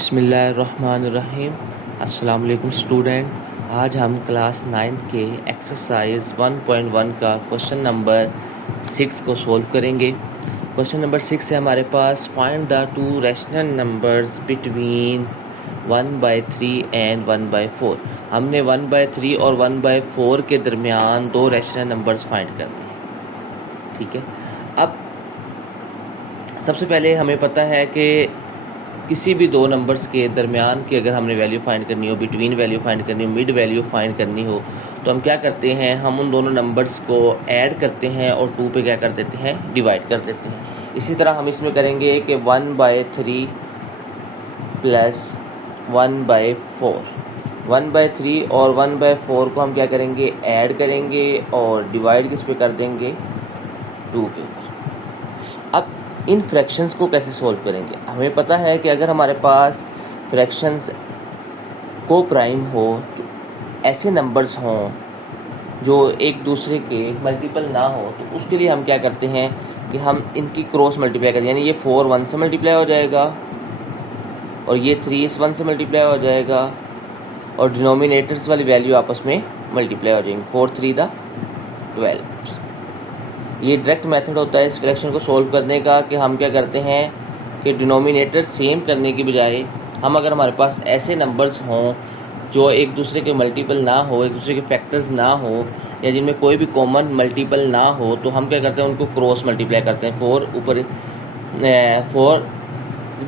बिस्मिल्लाहिर्रहमानिर्रहीम। अस्सलाम वालेकुम स्टूडेंट। आज हम क्लास 9 के एक्सरसाइज 1.1 का क्वेश्चन नंबर 6 को सॉल्व करेंगे। क्वेश्चन नंबर 6 है हमारे पास, find the two rational numbers between 1/3 and 1/4। हमने 1/3 और 1/4 के दरमियान दो रैशनल नंबर्स फाइंड करने हैं। ठीक है, अब सबसे पहले हमें पता है कि किसी भी दो नंबर्स के दरमियान की अगर हमने वैल्यू फाइंड करनी हो, बिटवीन वैल्यू फाइंड करनी हो, मिड वैल्यू फाइंड करनी हो, तो हम क्या करते हैं, हम उन दोनों नंबर्स को ऐड करते हैं और 2 पे क्या कर देते हैं, डिवाइड कर देते हैं। इसी तरह हम इसमें करेंगे कि 1/3 प्लस 1/4। 1/3 और 1/4 को हम क्या करेंगे, ऐड करेंगे और डिवाइड किस पे कर देंगे, 2 के ऊपर। अब इन फ्रैक्शंस को कैसे सॉल्व करेंगे, हमें पता है कि अगर हमारे पास फ्रैक्शंस को प्राइम हो, तो ऐसे नंबर्स हों जो एक दूसरे के मल्टीपल ना हो, तो उसके लिए हम क्या करते हैं कि हम इनकी क्रॉस मल्टीप्लाई करते हैं। यानी ये 4 1 से मल्टीप्लाई हो जाएगा और ये 3 इस 1 से मल्टीप्लाई हो जाएगा और डिनोमिनेटर्स वाली वैल्यू आपस में मल्टीप्लाई हो जाएंगी। 4 3 12। ये डायरेक्ट मेथड होता है इस फ्रैक्शन को सॉल्व करने का कि हम क्या करते हैं कि डिनोमिनेटर सेम करने की बजाय हम, अगर हमारे पास ऐसे नंबर्स हों जो एक दूसरे के मल्टीपल ना हो, एक दूसरे के फैक्टर्स ना हो, या जिनमें कोई भी कॉमन मल्टीपल ना हो, तो हम क्या करते हैं, उनको क्रॉस मल्टीप्लाई करते हैं। 4 ऊपर 4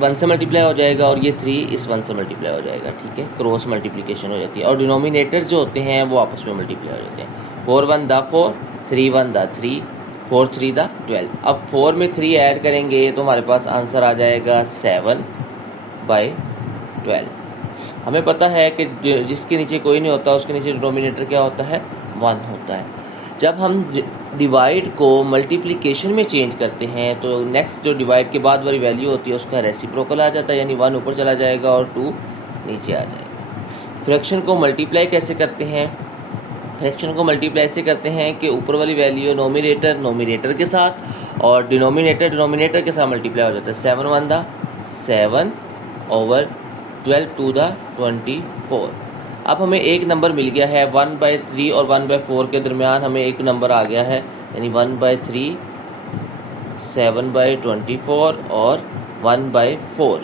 1 से मल्टीप्लाई हो जाएगा और ये 3 इस 1 से मल्टीप्लाई हो जाएगा। ठीक है, क्रॉस मल्टीप्लिकेशन हो जाती है और डिनोमिनेटर्स जो होते हैं वो आपस में मल्टीप्लाई हो जाते हैं। 4 1 4, 3 1 3, 4 3 12। अब 4 में 3 ऐड करेंगे तो हमारे पास आंसर आ जाएगा 7/12। हमें पता है कि जिसके नीचे कोई नहीं होता उसके नीचे डिनोमिनेटर क्या होता है, 1 होता है। जब हम डिवाइड को मल्टीप्लिकेशन में चेंज करते हैं तो नेक्स्ट जो डिवाइड के बाद वाली वैल्यू होती है उसका रेसिप्रोकल आ जाता है, यानी 1 ऊपर चला जाएगा और 2 नीचे आ जाएगा। फ्रैक्शन को मल्टीप्लाई कैसे करते हैं, फ्रैक्शन को मल्टीप्लाई ऐसे करते हैं कि ऊपर वाली वैल्यू नोमिनेटर के साथ और डिनोमिनेटर के साथ मल्टीप्लाई हो जाता है। 7 1 7 ओवर 12 2 24। अब हमें एक नंबर मिल गया है 1/3 और 1/4 के दरमियान हमें एक नंबर आ गया है, यानी 1/3 7/24 और 1/4।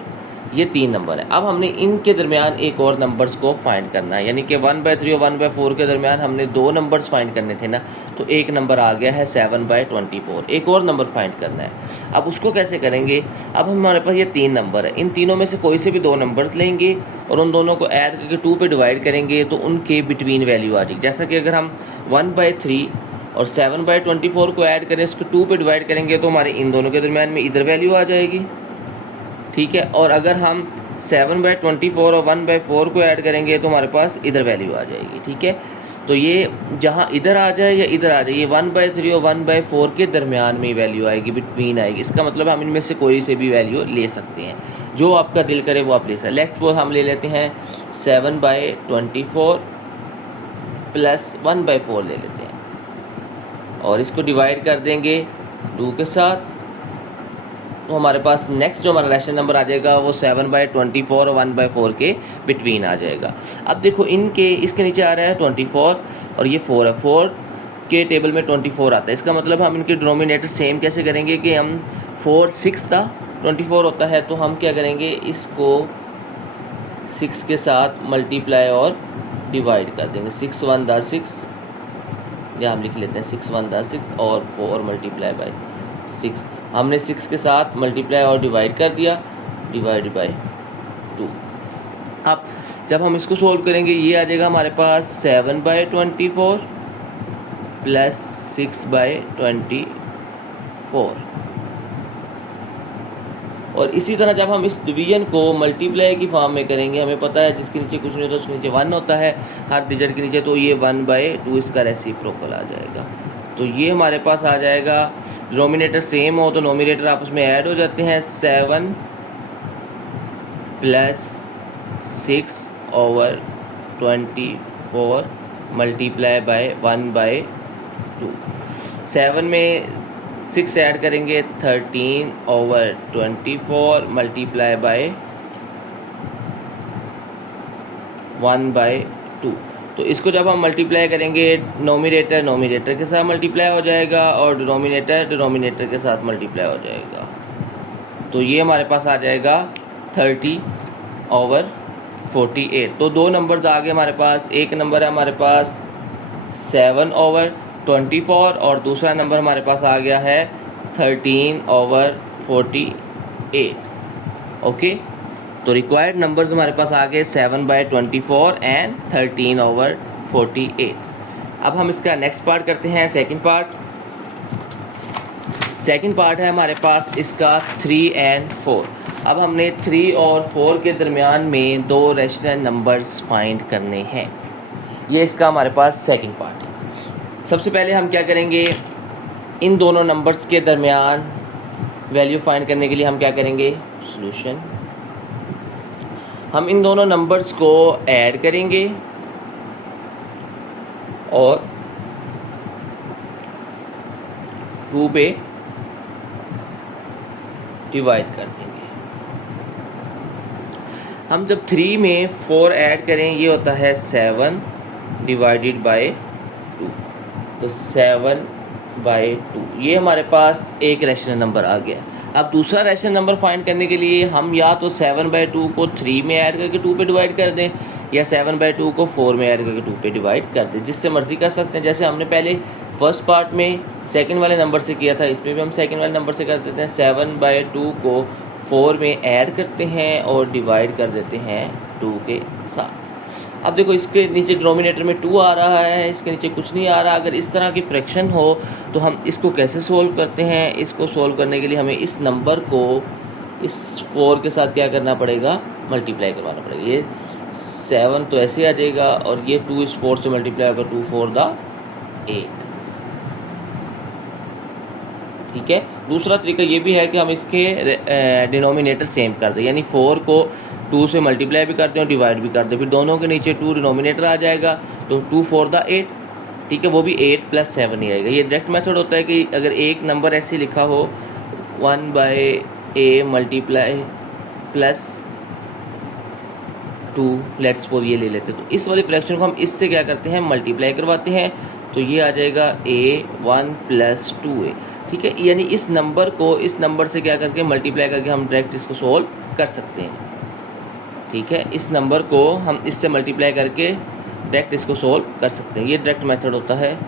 ये 3 नंबर है। अब हमने इनके दरमियान एक और नंबर्स को फाइंड करना है, यानी कि 1/3 और 1/4 के दरमियान हमने 2 नंबर्स फाइंड करने थे ना, तो एक नंबर आ गया है 7/24। एक और नंबर फाइंड करना है। अब उसको कैसे करेंगे, अब हमारे पास ये 3 नंबर है, इन तीनों में से कोई से भी 2 नंबर्स लेंगे और उन दोनों को ऐड करके 2 पे डिवाइड करेंगे तो उनके बिटवीन वैल्यू आ जाएगी। जैसा कि अगर हम 1/3 और 7/24 को ऐड करें, इसको 2 पे डिवाइड करेंगे तो हमारे इन दोनों के दरमियान में इधर वैल्यू आ जाएगी। ठीक है, और अगर हम 7/24 और 1/4 को ऐड करेंगे तो हमारे पास इधर वैल्यू आ जाएगी। ठीक है, तो ये जहाँ इधर आ जाए या इधर आ जाए, ये 1/3 और 1/4 के दरमियान में वैल्यू आएगी, बिटवीन आएगी। इसका मतलब हम इनमें से कोई से भी वैल्यू ले सकते हैं, जो आपका दिल करे वो आप ले सकते हैं। लेफ्ट को हम ले लेते हैं 7/24 प्लस 1/4 ले लेते हैं और इसको डिवाइड कर देंगे 2 के साथ, तो हमारे पास नेक्स्ट जो हमारा रैशनल नंबर आ जाएगा वो 7/24 और 1/4 के बिटवीन आ जाएगा। अब देखो इनके इसके नीचे आ रहा है 24 और ये 4 है, 4 के टेबल में 24 आता है। इसका मतलब हम इनके डिनोमिनेटर सेम कैसे करेंगे कि हम 4 6 था 24 होता है, तो हम क्या करेंगे, इसको 6 के साथ मल्टीप्लाई और डिवाइड कर देंगे। 6 1 6, या हम लिख लेते हैं 6 1 6 और 4 मल्टीप्लाई बाई 6। हमने 6 के साथ मल्टीप्लाई और डिवाइड कर दिया, डिवाइड बाई 2। अब जब हम इसको सोल्व करेंगे ये आ जाएगा हमारे पास 7/24 प्लस 6/24। और इसी तरह जब हम इस डिवीजन को मल्टीप्लाई की फॉर्म में करेंगे, हमें पता है जिसके नीचे कुछ नहीं होता उसके नीचे 1 होता है हर डिजिट के नीचे, तो ये 1/2 इसका रेसिप्रोकल आ जाएगा। तो ये हमारे पास आ जाएगा, डिनोमिनेटर सेम हो तो नोमिनेटर आपस में ऐड हो जाते हैं। 7 प्लस 6/24 मल्टीप्लाई बाय 1/2। 7 में 6 ऐड करेंगे 13/24 मल्टीप्लाई बाय 1/2। तो इसको जब हम मल्टीप्लाई करेंगे नोमिनेटर के साथ मल्टीप्लाई हो जाएगा और डिनोमिनेटर के साथ मल्टीप्लाई हो जाएगा। तो ये हमारे पास आ जाएगा 30/48। तो दो नंबर्स आ गए हमारे पास। एक नंबर है हमारे पास 7/24 और दूसरा नंबर हमारे पास आ गया है 13/48। ओके, तो रिक्वायर्ड नंबर्स हमारे पास आ गए 7/24 एंड 13/48। अब हम इसका नेक्स्ट पार्ट करते हैं। सेकंड पार्ट है हमारे पास इसका 3 and 4। अब हमने 3 और 4 के दरमियान में दो रैशनल नंबर्स फाइंड करने हैं। ये इसका हमारे पास सेकंड पार्ट है। सबसे पहले हम क्या करेंगे, इन दोनों नंबर्स के दरमियान वैल्यू फाइंड करने के लिए हम क्या करेंगे, सॉल्यूशन, हम इन दोनों नंबर्स को ऐड करेंगे और 2 पे डिवाइड कर देंगे। हम जब 3 में 4 ऐड करें, ये होता है 7 डिवाइडेड बाय 2, तो 7/2। ये हमारे पास एक रैशनल नंबर आ गया। अब दूसरा रैशनल नंबर फाइंड करने के लिए हम या तो 7/2 को 3 में ऐड करके 2 पे डिवाइड कर दें, या 7/2 को 4 में ऐड करके 2 पे डिवाइड कर दें, जिससे मर्जी कर सकते हैं। जैसे हमने पहले फर्स्ट पार्ट में सेकंड वाले नंबर से किया था, इसमें भी हम सेकंड वाले नंबर से कर देते हैं। 7/2 को 4 में ऐड करते हैं और डिवाइड कर देते हैं 2 के साथ। अब देखो, इसके नीचे डिनोमिनेटर में 2 आ रहा है, इसके नीचे कुछ नहीं आ रहा। अगर इस तरह की फ्रैक्शन हो तो हम इसको कैसे सोल्व करते हैं। इसको सोल्व करने के लिए हमें इस नंबर को इस 4 के साथ क्या करना पड़ेगा, मल्टीप्लाई करवाना पड़ेगा। ये 7 तो ऐसे आ जाएगा और ये 2 इस 4 से मल्टीप्लाई होगा, 2 4 दा 8। ठीक है। दूसरा तरीका ये भी है कि हम इसके डिनोमिनेटर सेम कर दें, यानी 4 को 2 से मल्टीप्लाई भी कर दें और डिवाइड भी कर दें, फिर दोनों के नीचे 2 डिनोमिनेटर आ जाएगा, तो 2 4 दा 8। ठीक है, वो भी 8 + 7 ही आएगा। ये डायरेक्ट मेथड होता है कि अगर एक नंबर ऐसे लिखा हो 1/a मल्टीप्लाई +2, लेट्स सपोज ये ले लेते, तो इस वाली फ्रैक्शन को हम इससे क्या करते हैं, मल्टीप्लाई करवाते हैं, तो ये आ जाएगा a1 + 2a। ठीक है, यानी इस नंबर को इस नंबर से क्या करके मल्टीप्लाई करके हम डायरेक्ट इसको सोल्व कर सकते हैं। ठीक है, इस नंबर को हम इससे मल्टीप्लाई करके डायरेक्ट इसको सोल्व कर सकते हैं। ये डायरेक्ट मेथड होता है।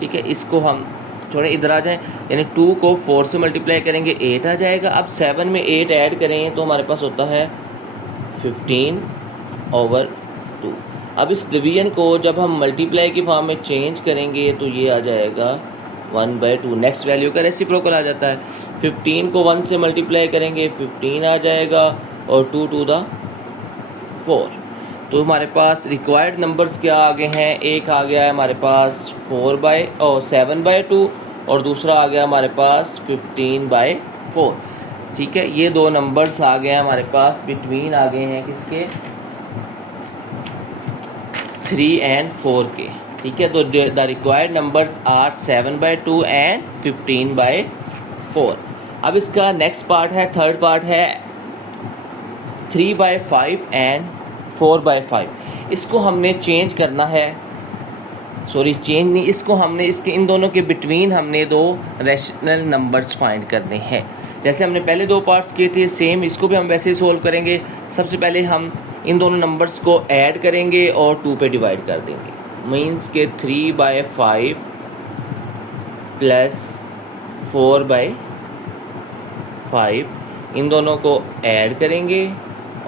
ठीक है, इसको हम थोड़े इधर आ जाएं, यानी 2 को 4 से मल्टीप्लाई करेंगे 8 आ जाएगा। अब 7 में 8 ऐड करें तो हमारे पास होता है 15/2। अब इस डिवीजन को जब हम मल्टीप्लाई की फॉर्म में चेंज करेंगे तो ये आ जाएगा 1/2। नेक्स्ट वैल्यू का रेसिप्रोकल आ जाता है। 15 को 1 से मल्टीप्लाई करेंगे 15 आ जाएगा और 2 2 दा 4। तो हमारे पास रिक्वायर्ड नंबर्स क्या आ गए हैं, एक आ गया है हमारे पास 7/2 और दूसरा आ गया हमारे पास 15/4। ठीक है, ये दो नंबर्स आ गए हैं हमारे पास, बिटवीन आ गए हैं किसके, 3 and 4 के। ठीक है, तो the required numbers are 7/2 and 15/4। अब इसका नेक्स्ट पार्ट है, थर्ड पार्ट है 3/5 एंड 4/5। इसको हमने चेंज करना है, सॉरी चेंज नहीं, इसको हमने इसके इन दोनों के बिटवीन हमने दो रैशनल नंबर्स फाइंड करने हैं। जैसे हमने पहले दो पार्ट्स किए थे, सेम इसको भी हम वैसे ही सोल्व करेंगे। सबसे पहले हम इन दोनों नंबर्स को ऐड करेंगे और 2 पे डिवाइड कर देंगे। मीन्स के 3/5 + 4/5, इन दोनों को ऐड करेंगे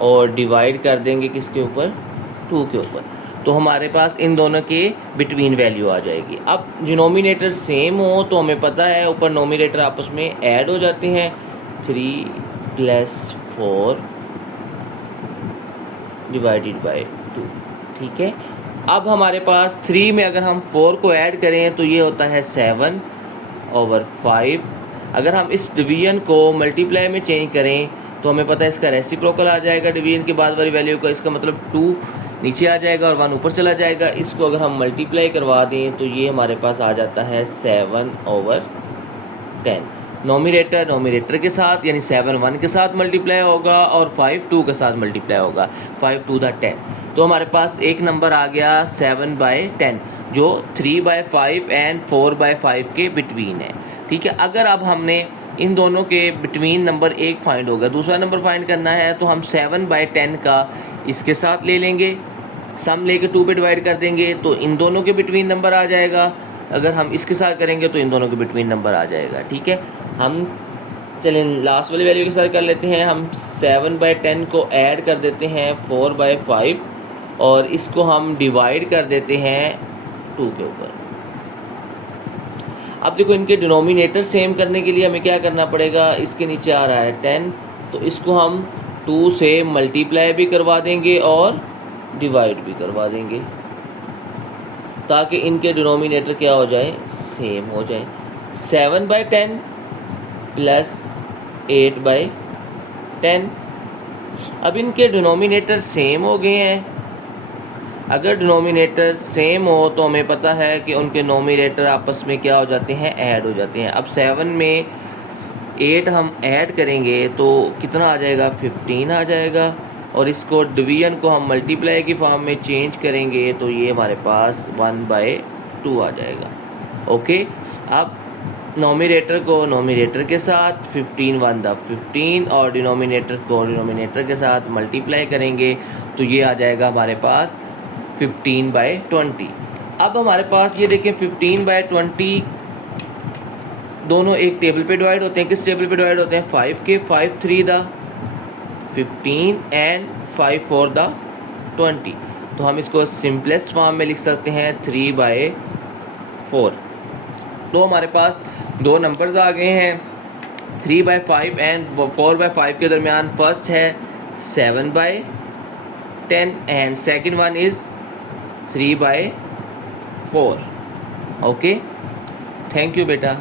और डिवाइड कर देंगे किसके ऊपर, 2 के ऊपर। तो हमारे पास इन दोनों के बिटवीन वैल्यू आ जाएगी। अब डिनोमिनेटर सेम हो तो हमें पता है ऊपर नोमिनेटर आपस में ऐड हो जाते हैं, 3 + 4 डिवाइडेड बाय 2। ठीक है, अब हमारे पास 3 में अगर हम 4 को ऐड करें तो ये होता है 7/5। अगर हम इस डिवीजन को मल्टीप्लाई में चेंज करें तो हमें पता है इसका रेसिप्रोकल आ जाएगा डिवीजन के बाद वाली वैल्यू का। इसका मतलब 2 नीचे आ जाएगा और 1 ऊपर चला जाएगा। इसको अगर हम मल्टीप्लाई करवा दें तो ये हमारे पास आ जाता है 7/10। नोमिनेटर नोमिनेटर के साथ यानी 7 1 के साथ मल्टीप्लाई होगा और 5 2 के साथ मल्टीप्लाई होगा, 5 2 द 10। तो हमारे पास एक नंबर आ गया 7/10 जो 3/5 एंड 4/5 के बिटवीन है। ठीक है, अगर अब हमने इन दोनों के बिटवीन नंबर एक फाइंड होगा, दूसरा नंबर फाइंड करना है तो हम 7/10 का इसके साथ ले लेंगे, सम लेके 2 पे डिवाइड कर देंगे तो इन दोनों के बिटवीन नंबर आ जाएगा। अगर हम इसके साथ करेंगे तो इन दोनों के बिटवीन नंबर आ जाएगा। ठीक है, हम चलें लास्ट वाली वैल्यू के साथ कर लेते हैं। हम 7/10 को ऐड कर देते हैं 4/5 और इसको हम डिवाइड कर देते हैं 2 के ऊपर। अब देखो इनके डिनोमिनेटर सेम करने के लिए हमें क्या करना पड़ेगा, इसके नीचे आ रहा है 10 तो इसको हम 2 से मल्टीप्लाई भी करवा देंगे और डिवाइड भी करवा देंगे ताकि इनके डिनोमिनेटर क्या हो जाए, सेम हो जाए। 7/10 प्लस 8/10। अब इनके डिनोमिनेटर सेम हो गए हैं। अगर डिनोमिनेटर सेम हो तो हमें पता है कि उनके नोमिनेटर आपस में क्या हो जाते हैं, ऐड हो जाते हैं। अब 7 में 8 हम ऐड करेंगे तो कितना आ जाएगा, 15 आ जाएगा और इसको डिवीजन को हम मल्टीप्लाई की फॉर्म में चेंज करेंगे तो ये हमारे पास 1/2 आ जाएगा। ओके, अब नोमिनेटर को नोमिनेटर के साथ 15 1 द 15 और डिनोमिनेटर को डिनोमिनेटर के साथ मल्टीप्लाई करेंगे तो ये आ जाएगा हमारे पास 15/20। अब हमारे पास ये देखें 15/20 दोनों एक टेबल पे डिवाइड होते हैं। किस टेबल पे डिवाइड होते हैं, 5 के। 5 3 द 15 एंड 5 4 द 20। तो हम इसको सिंपलेस्ट फॉर्म में लिख सकते हैं 3/4। तो हमारे पास दो नंबर्स आ गए हैं 3/5 एंड 4/5 के दरमियान। फर्स्ट है 7/10 and second one is 3/4। Okay, thank you बेटा।